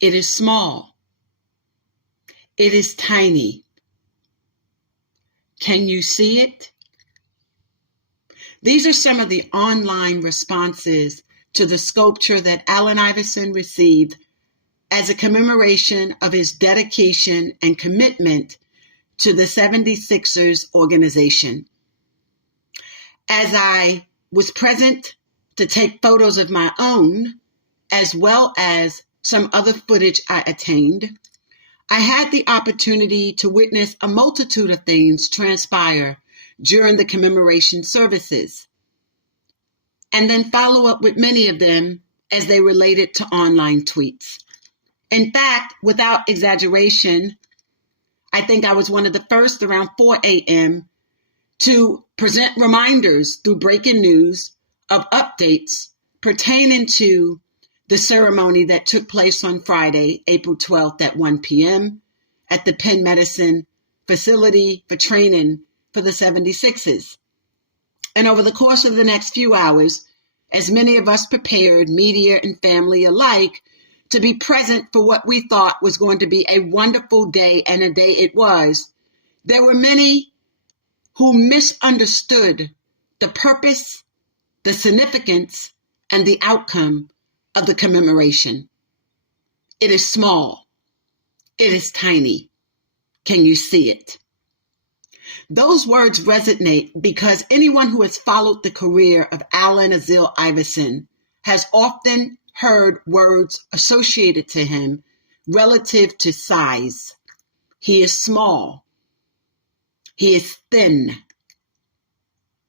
It is small. It is tiny. Can you see it? These are some of the online responses to the sculpture that Allen Iverson received as a commemoration of his dedication and commitment to the 76ers organization. As I was present to take photos of my own, as well as some other footage I attained, I had the opportunity to witness a multitude of things transpire during the commemoration services, and then follow up with many of them as they related to online tweets. In fact, without exaggeration, I think I was one of the first around 4 a.m. to present reminders through breaking news of updates pertaining to the ceremony that took place on Friday, April 12th at 1 p.m. at the Penn Medicine facility for training for the 76ers. And over the course of the next few hours, as many of us prepared, media and family alike, to be present for what we thought was going to be a wonderful day, and a day it was, there were many who misunderstood the purpose, the significance, and the outcome of the commemoration. It is small. It is tiny. Can you see it? Those words resonate because anyone who has followed the career of Allen Iverson has often heard words associated to him relative to size. He is small. He is thin.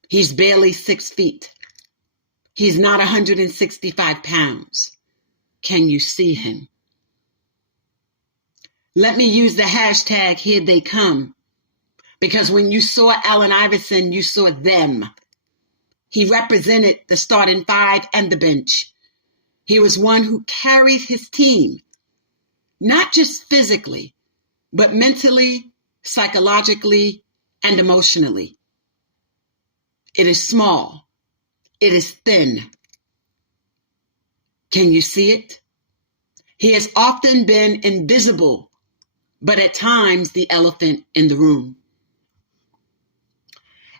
He's barely 6 feet. He's not 165 pounds. Can you see him? Let me use the hashtag here they come, because when you saw Allen Iverson, you saw them. He represented the starting five and the bench. He was one who carried his team, not just physically, but mentally, psychologically, and emotionally. It is small. It is thin. Can you see it? He has often been invisible, but at times the elephant in the room.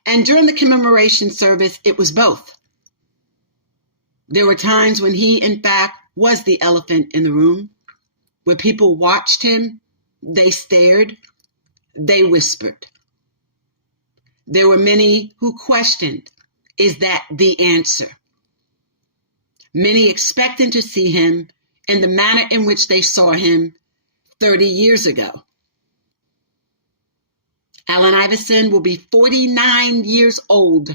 And during the commemoration service, it was both. There were times when he, in fact, was the elephant in the room, where people watched him, they stared, they whispered. There were many who questioned, is that the answer? Many expecting to see him in the manner in which they saw him 30 years ago. Allen Iverson will be 49 years old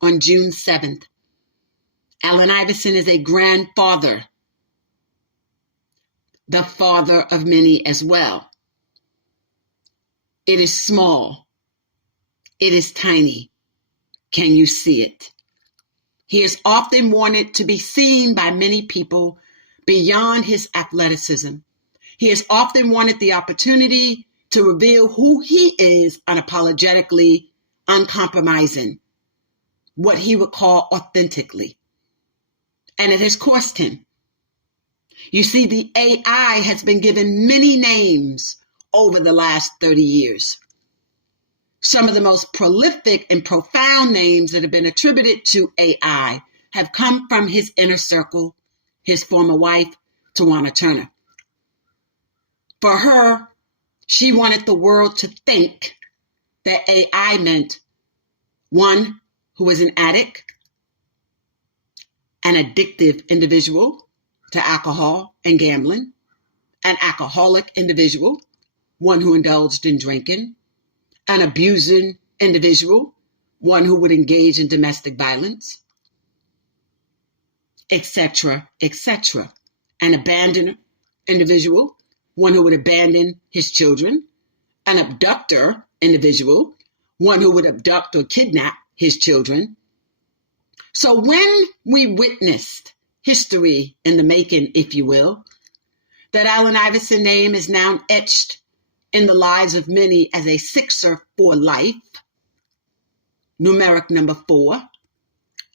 on June 7th. Allen Iverson is a grandfather, the father of many as well. It is small. It is tiny. Can you see it? He is often wanted to be seen by many people beyond his athleticism. He has often wanted the opportunity to reveal who he is unapologetically, uncompromising, what he would call authentically. And it has cost him. You see, the AI has been given many names over the last 30 years. Some of the most prolific and profound names that have been attributed to AI have come from his inner circle, his former wife, Tawana Turner. For her, she wanted the world to think that AI meant one who was an addict, an addictive individual to alcohol and gambling, an alcoholic individual, one who indulged in drinking, an abusing individual, one who would engage in domestic violence, etc., etc. An abandoned individual, one who would abandon his children, an abductor individual, one who would abduct or kidnap his children. So when we witnessed history in the making, if you will, that Allen Iverson's name is now etched in the lives of many as a Sixer for life, numeric number 4,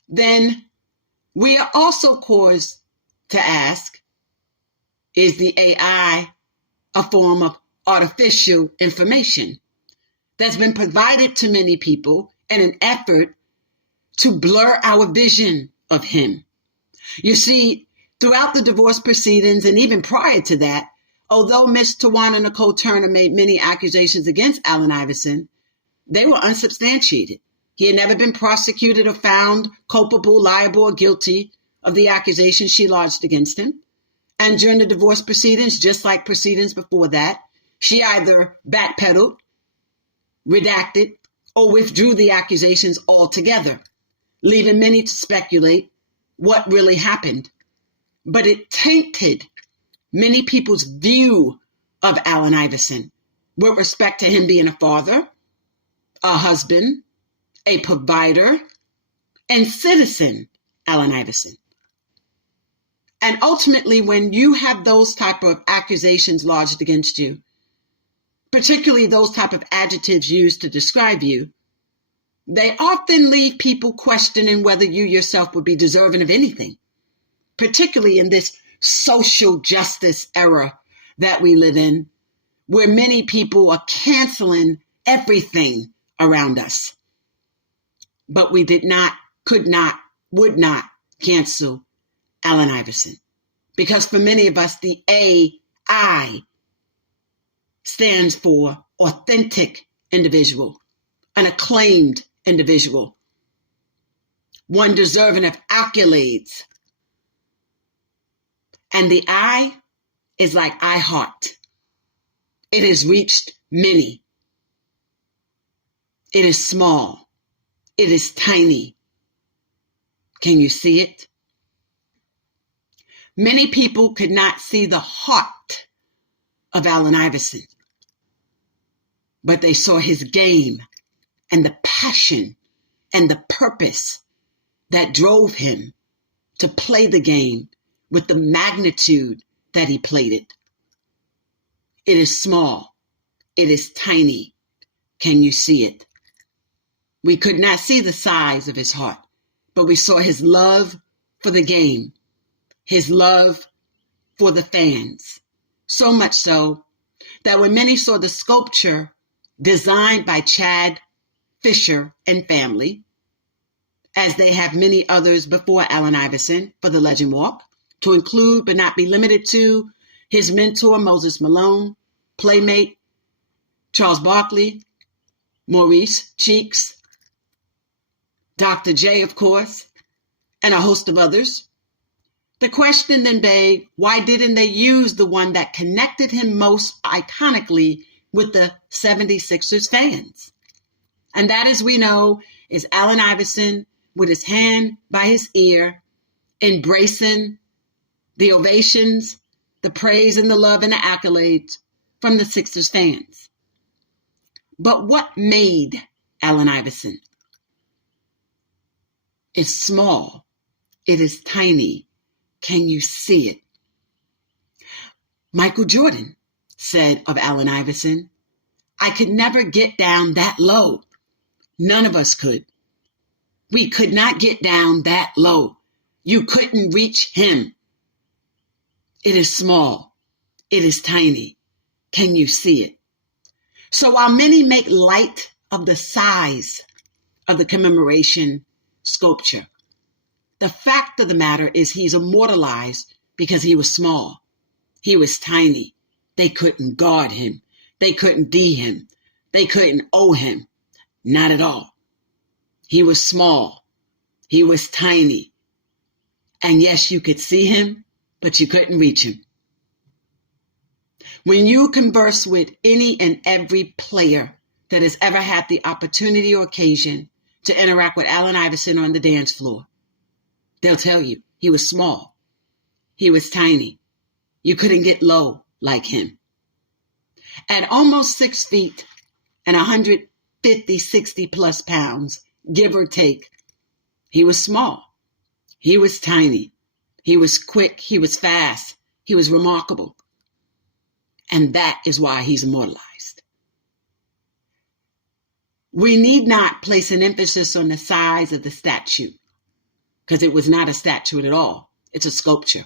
then we are also caused to ask, Is the AI a form of artificial information that's been provided to many people in an effort to blur our vision of him? You see, throughout the divorce proceedings and even prior to that, although Miss Tawana Nicole Turner made many accusations against Allen Iverson, they were unsubstantiated. He had never been prosecuted or found culpable, liable, or guilty of the accusations she lodged against him. And during the divorce proceedings, just like proceedings before that, she either backpedaled, redacted, or withdrew the accusations altogether, leaving many to speculate what really happened. But it tainted many people's view of Allen Iverson with respect to him being a father, a husband, a provider, and citizen, Allen Iverson. And ultimately, when you have those type of accusations lodged against you, particularly those type of adjectives used to describe you, they often leave people questioning whether you yourself would be deserving of anything, particularly in this social justice era that we live in, where many people are canceling everything around us. But we did not, could not, would not cancel Allen Iverson. Because for many of us, the AI stands for authentic individual, an acclaimed individual, one deserving of accolades. And the I is like I heart. It has reached many. It is small. It is tiny. Can you see it? Many people could not see the heart of Allen Iverson, but they saw his game and the passion and the purpose that drove him to play the game with the magnitude that he played it. It is small. It is tiny. Can you see it? We could not see the size of his heart, but we saw his love for the game, his love for the fans. So much so that when many saw the sculpture designed by Chad Fisher and family, as they have many others before Allen Iverson for the Legend Walk, to include but not be limited to his mentor Moses Malone, playmate Charles Barkley, Maurice Cheeks, Dr. J, of course, and a host of others. The question then begged, why didn't they use the one that connected him most iconically with the 76ers fans? And that, as we know, is Allen Iverson with his hand by his ear, embracing the ovations, the praise and the love and the accolades from the Sixers fans. But what made Allen Iverson? It's small. It is tiny. Can you see it? Michael Jordan said of Allen Iverson, I could never get down that low. None of us could. We could not get down that low. You couldn't reach him. It is small. It is tiny. Can you see it? So while many make light of the size of the commemoration sculpture, the fact of the matter is he's immortalized because he was small. He was tiny. They couldn't guard him. They couldn't D him. They couldn't O him. Not at all. He was small. He was tiny. And yes, you could see him, but you couldn't reach him. When you converse with any and every player that has ever had the opportunity or occasion to interact with Allen Iverson on the dance floor, they'll tell you he was small. He was tiny. You couldn't get low like him. At almost 6 feet and 150, 60 plus pounds, give or take, he was small. He was tiny. He was quick. He was fast. He was remarkable. And that is why he's immortalized. We need not place an emphasis on the size of the statue, because it was not a statue at all. It's a sculpture.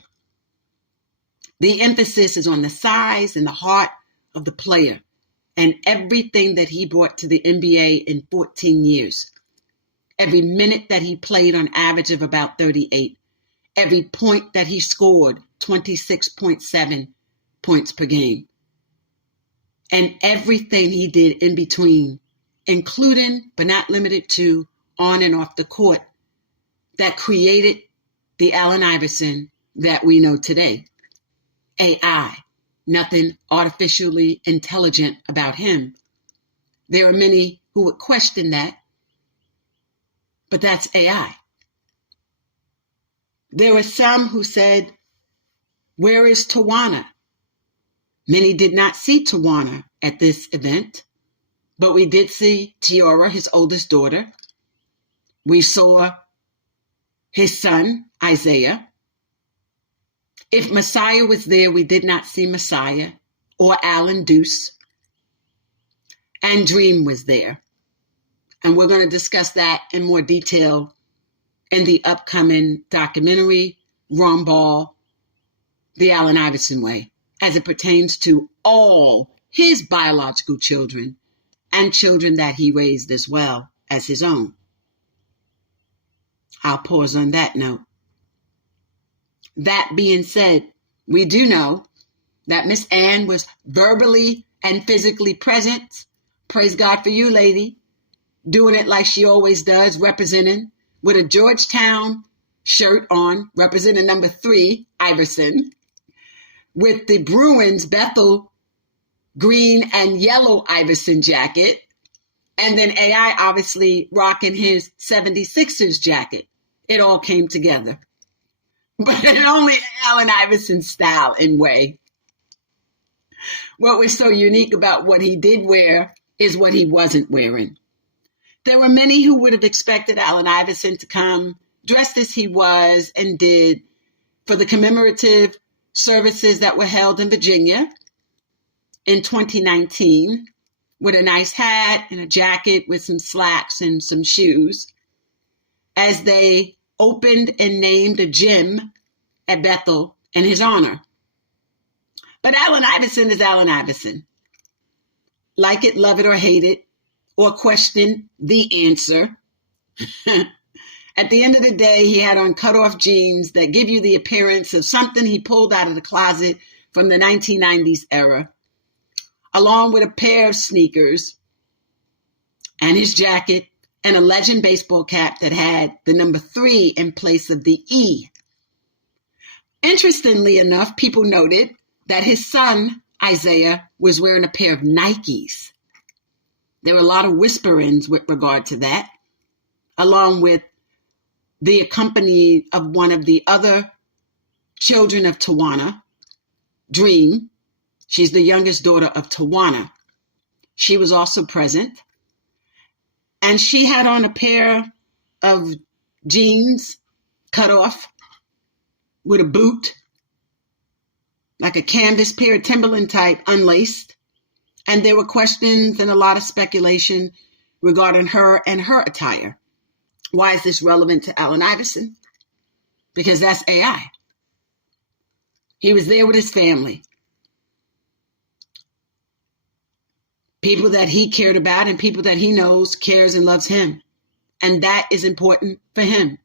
The emphasis is on the size and the heart of the player and everything that he brought to the NBA in 14 years. Every minute that he played on average of about 38. Every point that he scored, 26.7 points per game. And everything he did in between, including but not limited to on and off the court, that created the Allen Iverson that we know today. AI, nothing artificially intelligent about him. There are many who would question that, but that's AI. There were some who said, where is Tawana? Many did not see Tawana at this event, but we did see Tiara, his oldest daughter. We saw his son, Isaiah. If Messiah was there, we did not see Messiah or Alan Deuce. And Dream was there. And we're going to discuss that in more detail in the upcoming documentary, Ron Ball, The Allen Iverson Way, as it pertains to all his biological children and children that he raised as well as his own. I'll pause on that note. That being said, we do know that Miss Ann was verbally and physically present. Praise God for you, lady. Doing it like she always does, representing with a Georgetown shirt on, representing number 3, Iverson, with the Bruins Bethel green and yellow Iverson jacket, and then AI obviously rocking his 76ers jacket. It all came together. But in only Allen Iverson style and way. What was so unique about what he did wear is what he wasn't wearing. There were many who would have expected Allen Iverson to come dressed as he was and did for the commemorative services that were held in Virginia in 2019 with a nice hat and a jacket with some slacks and some shoes as they opened and named a gym at Bethel in his honor. But Allen Iverson is Allen Iverson. Like it, love it, or hate it, or question the answer. At the end of the day, he had on cut-off jeans that give you the appearance of something he pulled out of the closet from the 1990s era, along with a pair of sneakers and his jacket and a Legend baseball cap that had the number 3 in place of the E. Interestingly enough, people noted that his son, Isaiah, was wearing a pair of Nikes. There were a lot of whisperings with regard to that, along with the accompany of one of the other children of Tawana, Dream. She's the youngest daughter of Tawana. She was also present. And she had on a pair of jeans cut off with a boot, like a canvas pair, Timberland type, unlaced. And there were questions and a lot of speculation regarding her and her attire. Why is this relevant to Allen Iverson? Because that's AI. He was there with his family. People that he cared about and people that he knows cares and loves him. And that is important for him.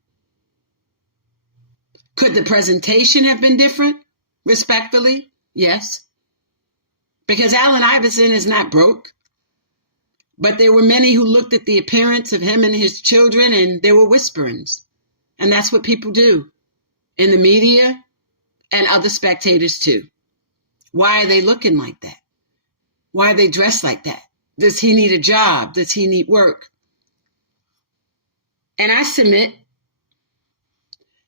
Could the presentation have been different? Respectfully, yes. Because Allen Iverson is not broke. But there were many who looked at the appearance of him and his children and there were whisperings. And that's what people do in the media and other spectators too. Why are they looking like that? Why are they dressed like that? Does he need a job? Does he need work? And I submit,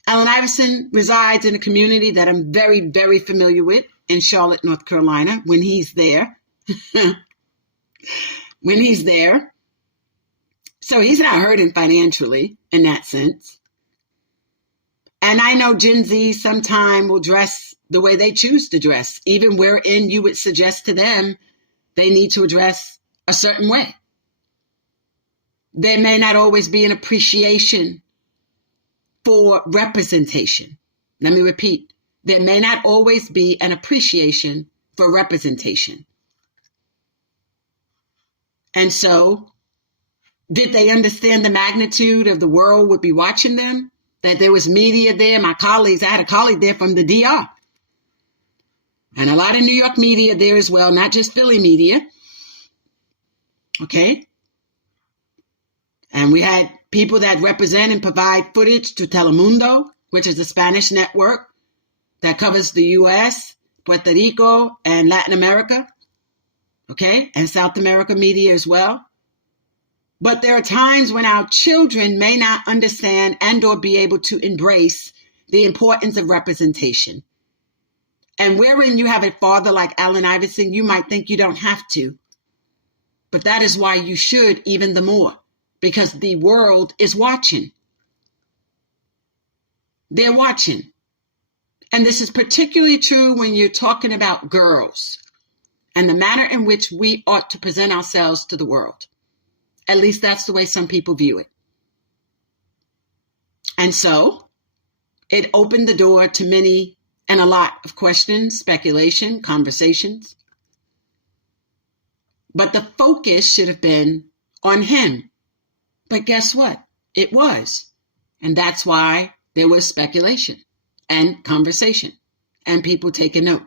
Allen Iverson resides in a community that I'm very, very familiar with in Charlotte, North Carolina, when he's there. When he's there. So he's not hurting financially in that sense. And I know Gen Z sometime will dress the way they choose to dress, even wherein you would suggest to them they need to dress a certain way. There may not always be an appreciation for representation. Let me repeat, there may not always be an appreciation for representation. And so, did they understand the magnitude of the world would be watching them? That there was media there? My colleagues, I had a colleague there from the DR. And a lot of New York media there as well, not just Philly media. Okay? And we had people that represent and provide footage to Telemundo, which is a Spanish network that covers the U.S., Puerto Rico, and Latin America. Okay? And South America media as well. But there are times when our children may not understand and or be able to embrace the importance of representation. And wherein you have a father like Allen Iverson, you might think you don't have to. But that is why you should even the more, because the world is watching. They're watching. And this is particularly true when you're talking about girls and the manner in which we ought to present ourselves to the world. At least that's the way some people view it. And so it opened the door to many and a lot of questions, speculation, conversations. But the focus should have been on him. But guess what? It was. And that's why there was speculation and conversation and people taking note.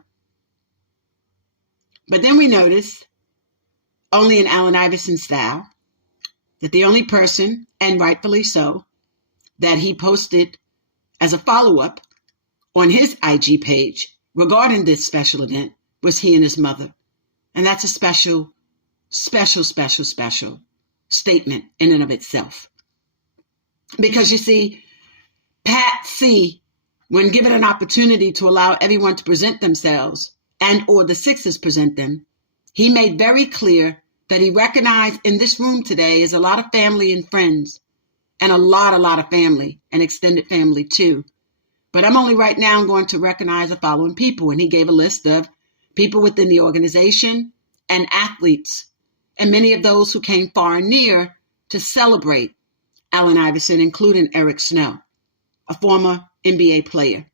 But then we noticed, only in Allen Iverson style, that the only person, and rightfully so, that he posted as a follow-up on his IG page regarding this special event was he and his mother. And that's a special statement in and of itself. Because you see, Pat C., when given an opportunity to allow everyone to present themselves and or the Sixers present them, he made very clear that he recognized in this room today is a lot of family and friends, and a lot of family and extended family too. But I'm only right now going to recognize the following people. And he gave a list of people within the organization and athletes, and many of those who came far and near to celebrate Allen Iverson, including Eric Snow, a former NBA player.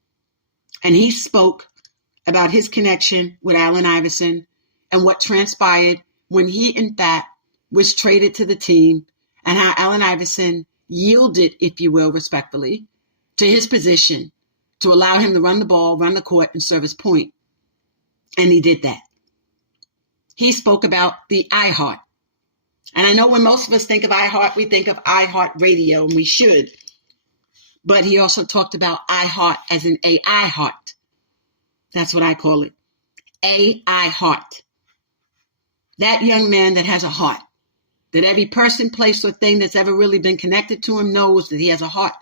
And he spoke about his connection with Allen Iverson and what transpired when he, in fact, was traded to the team, and how Allen Iverson yielded, if you will, respectfully, to his position to allow him to run the ball, run the court, and serve his point. And he did that. He spoke about the iHeart. And I know when most of us think of iHeart, we think of iHeart Radio, and we should. But he also talked about iHeart as in AI heart. That's what I call it. AI heart. That young man that has a heart. That every person, place, or thing that's ever really been connected to him knows that he has a heart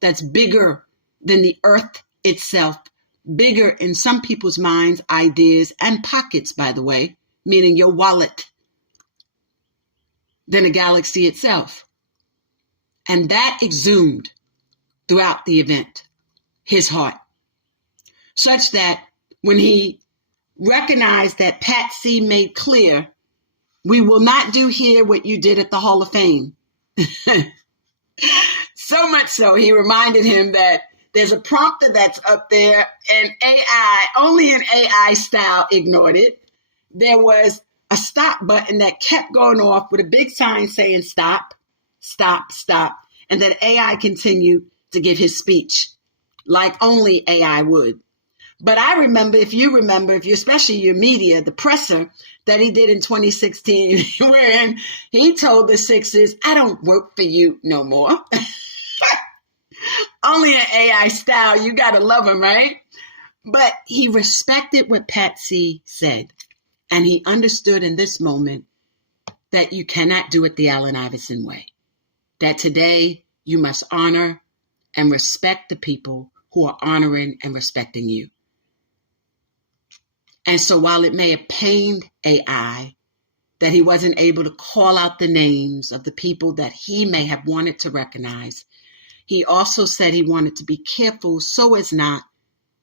that's bigger than the earth itself, bigger in some people's minds, ideas, and pockets, by the way, meaning your wallet, than a galaxy itself. And that exhumed throughout the event, his heart, such that when he recognized that Pat C made clear, we will not do here what you did at the Hall of Fame. So much so, he reminded him that there's a prompter that's up there, and AI, only in AI style, ignored it. There was a stop button that kept going off with a big sign saying stop, stop, stop. And then AI continued to give his speech like only AI would. But I remember, if you especially your media, the presser that he did in 2016, wherein he told the Sixers, I don't work for you no more. Only in AI style, you got to love him, right? But he respected what Patsy said. And he understood in this moment that you cannot do it the Allen Iverson way. That today you must honor and respect the people who are honoring and respecting you. And so while it may have pained AI that he wasn't able to call out the names of the people that he may have wanted to recognize, he also said he wanted to be careful so as not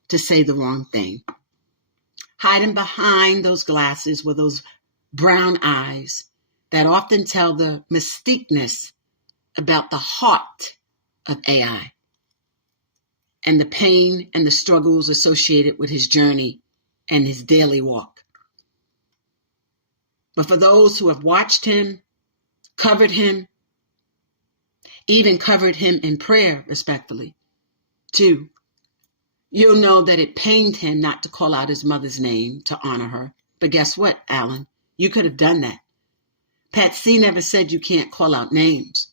to say the wrong thing. Hiding behind those glasses were those brown eyes that often tell the mystiqueness about the heart of AI. and the pain and the struggles associated with his journey and his daily walk. But for those who have watched him, covered him, even covered him in prayer, respectfully, too, you'll know that it pained him not to call out his mother's name to honor her. But guess what, Allen? You could have done that. Pat C never said you can't call out names.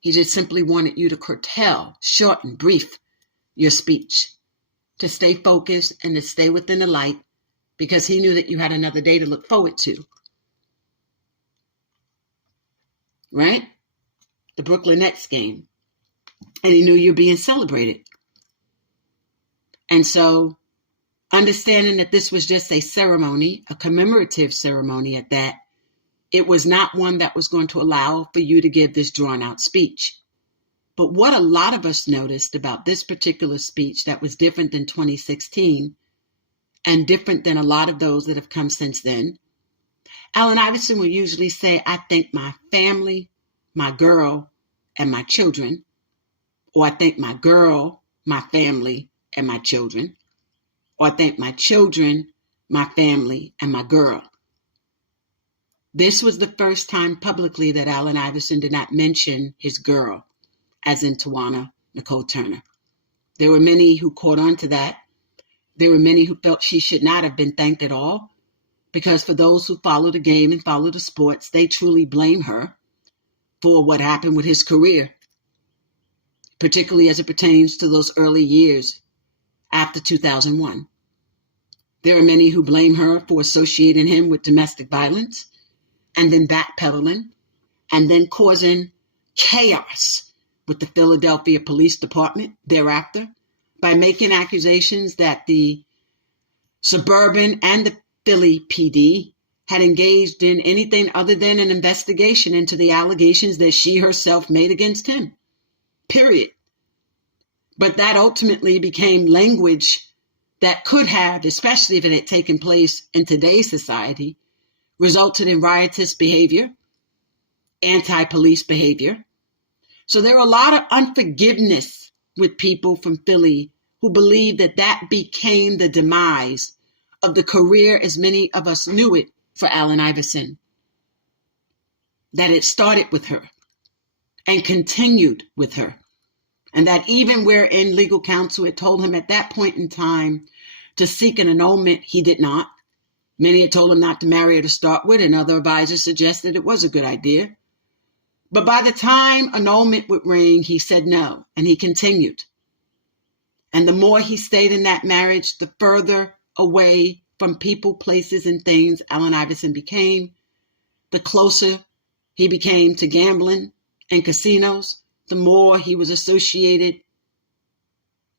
He just simply wanted you to curtail, shorten, brief your speech, to stay focused and to stay within the light, because he knew that you had another day to look forward to. Right? The Brooklyn Nets game. And he knew you were being celebrated. And so, understanding that this was just a ceremony, a commemorative ceremony at that, it was not one that was going to allow for you to give this drawn-out speech. But what a lot of us noticed about this particular speech that was different than 2016 and different than a lot of those that have come since then, Allen Iverson will usually say, I thank my family, my girl, and my children. Or I thank my girl, my family, and my children. Or I thank my children, my family, and my girl. This was the first time publicly that Allen Iverson did not mention his girl, as in Tawana Nicole Turner. There were many who caught on to that. There were many who felt she should not have been thanked at all, because for those who follow the game and follow the sports, they truly blame her for what happened with his career, particularly as it pertains to those early years after 2001. There are many who blame her for associating him with domestic violence and then backpedaling and then causing chaos with the Philadelphia Police Department thereafter by making accusations that the suburban and the Philly PD had engaged in anything other than an investigation into the allegations that she herself made against him. Period. But that ultimately became language that could have, especially if it had taken place in today's society, resulted in riotous behavior, anti-police behavior. So there are a lot of unforgiveness with people from Philly who believe that that became the demise of the career as many of us knew it for Allen Iverson. That it started with her and continued with her. And that even wherein legal counsel had told him at that point in time to seek an annulment, he did not. Many had told him not to marry her to start with, and other advisors suggested it was a good idea. But by the time annulment would ring, he said no, and he continued. And the more he stayed in that marriage, the further away from people, places, and things Allen Iverson became, the closer he became to gambling and casinos, the more he was associated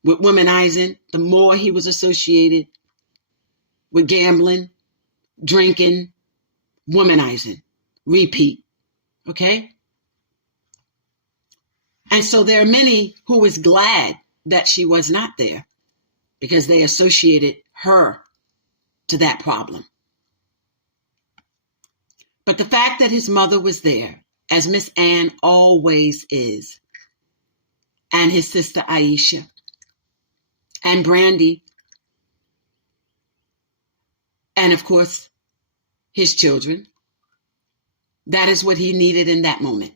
with womanizing, the more he was associated with gambling, drinking, womanizing, repeat, okay? And so there are many who was glad that she was not there because they associated her to that problem. But the fact that his mother was there, as Miss Ann always is, and his sister Aisha, and Brandy, and of course, his children, that is what he needed in that moment.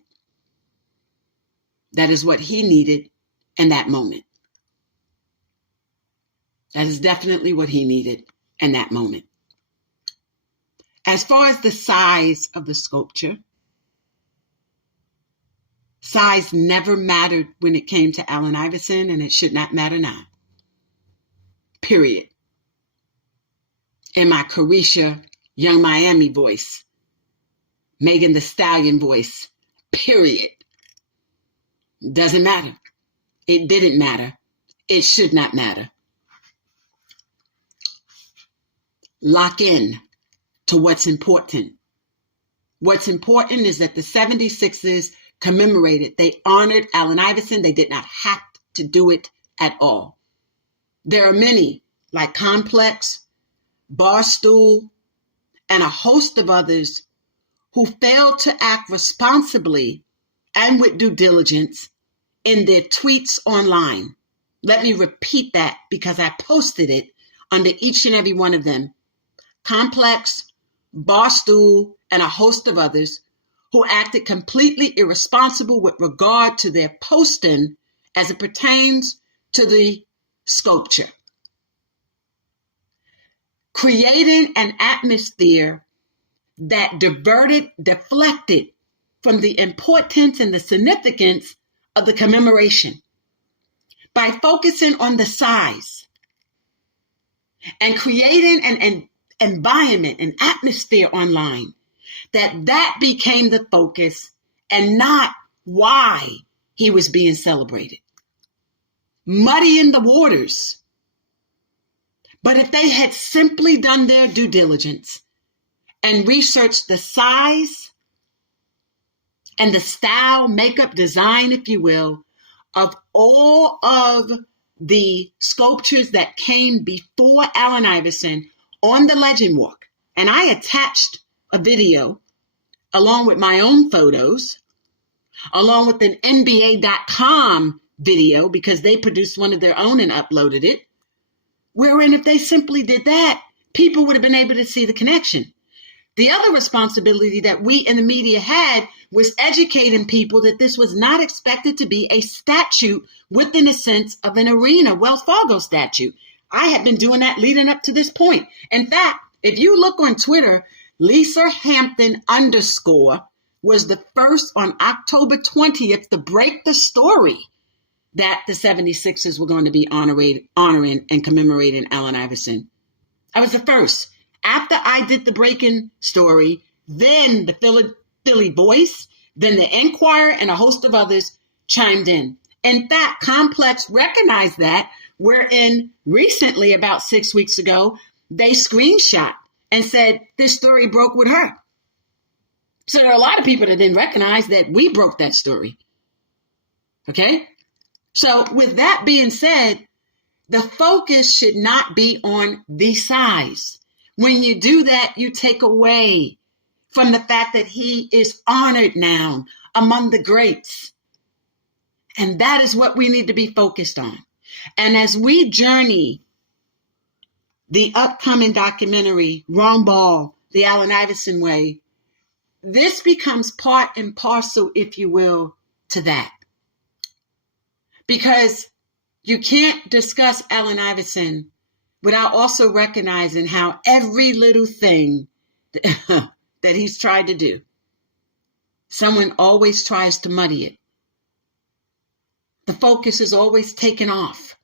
That is what he needed in that moment. That is definitely what he needed in that moment. As far as the size of the sculpture, size never mattered when it came to Allen Iverson, and it should not matter now. Period. In my Carisha Young Miami voice, Megan Thee Stallion voice, period. Doesn't matter. It didn't matter. It should not matter. Lock in to what's important. What's important is that the 76ers commemorated. They honored Allen Iverson. They did not have to do it at all. There are many, like Complex, Barstool, and a host of others who failed to act responsibly and with due diligence in their tweets online. Let me repeat that because I posted it under each and every one of them. Complex, Barstool, and a host of others who acted completely irresponsible with regard to their posting as it pertains to the sculpture. Creating an atmosphere that deflected from the importance and the significance of the commemoration by focusing on the size and creating an environment, an atmosphere online that became the focus and not why he was being celebrated. Muddying the waters. But if they had simply done their due diligence and researched the size and the style, makeup, design, if you will, of all of the sculptures that came before Allen Iverson on the Legend Walk, and I attached a video along with my own photos, along with an NBA.com video because they produced one of their own and uploaded it, wherein if they simply did that, people would have been able to see the connection. The other responsibility that we in the media had was educating people that this was not expected to be a statue within a sense of an arena, Wells Fargo statue. I had been doing that leading up to this point. In fact, if you look on Twitter, Lisa Hampton _ was the first on October 20th to break the story that the 76ers were going to be honoring and commemorating Allen Iverson. I was the first. After I did the breaking story, then the Philly Voice, then the Enquirer, and a host of others chimed in. In fact, Complex recognized that, wherein recently, about 6 weeks ago, they screenshot and said this story broke with her. So there are a lot of people that didn't recognize that we broke that story. Okay? So with that being said, the focus should not be on the size. When you do that, you take away from the fact that he is honored now among the greats. And that is what we need to be focused on. And as we journey the upcoming documentary, Wrong Ball, The Allen Iverson Way, this becomes part and parcel, if you will, to that. Because you can't discuss Allen Iverson without also recognizing how every little thing that he's tried to do, someone always tries to muddy it. The focus is always taken off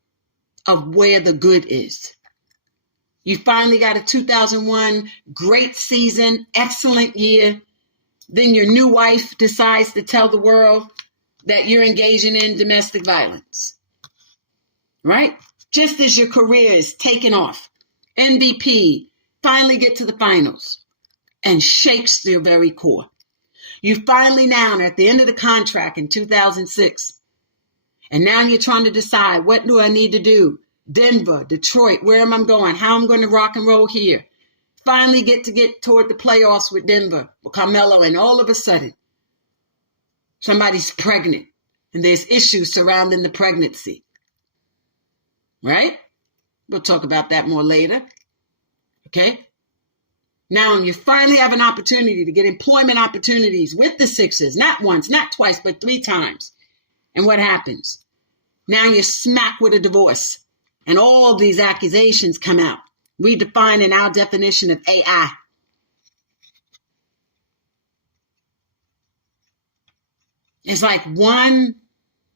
of where the good is. You finally got a 2001 great season, excellent year. Then your new wife decides to tell the world that you're engaging in domestic violence, right? Just as your career is taking off, MVP, finally get to the finals and shakes their very core. You finally now at the end of the contract in 2006, and now you're trying to decide, what do I need to do? Denver, Detroit, where am I going? How am I going to rock and roll here? Finally get toward the playoffs with Denver, with Carmelo, and all of a sudden, somebody's pregnant, and there's issues surrounding the pregnancy. Right? We'll talk about that more later. Okay? Now you finally have an opportunity to get employment opportunities with the Sixers, not once, not twice, but 3 times. And what happens? Now you're smacked with a divorce, and all these accusations come out, redefining our definition of AI. It's like one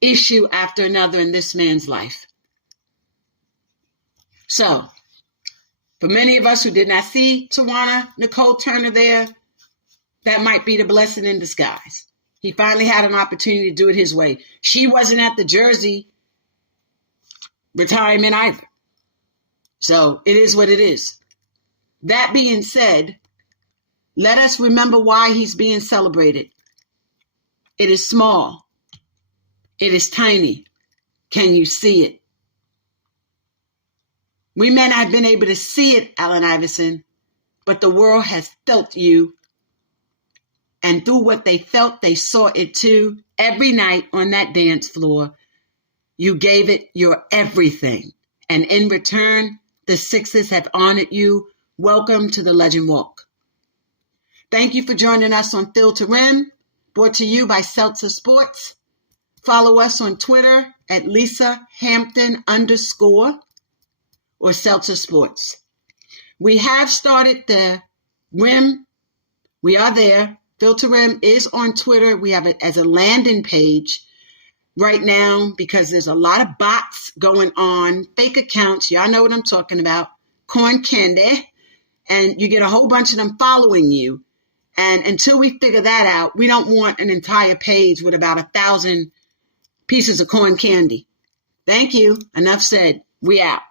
issue after another in this man's life. So, for many of us who did not see Tawana Nicole Turner there, that might be the blessing in disguise. He finally had an opportunity to do it his way. She wasn't at the Jersey retirement either. So, it is what it is. That being said, let us remember why he's being celebrated. It is small. It is tiny. Can you see it? We may not have been able to see it, Allen Iverson, but the world has felt you. And through what they felt, they saw it too. Every night on that dance floor, You gave it your everything. And in return, the Sixers have honored you. Welcome to the Legend Walk. Thank you for joining us on Field to Rim, brought to you by SELTZER Sports. Follow us on Twitter at LisaHampton_ or SELTZER Sports. We have started the Rim. We are there. Field to Rim is on Twitter. We have it as a landing page right now because there's a lot of bots going on, fake accounts. Y'all know what I'm talking about. Corn candy. And you get a whole bunch of them following you. And until we figure that out, we don't want an entire page with about 1,000 pieces of corn candy. Thank you. Enough said. We out.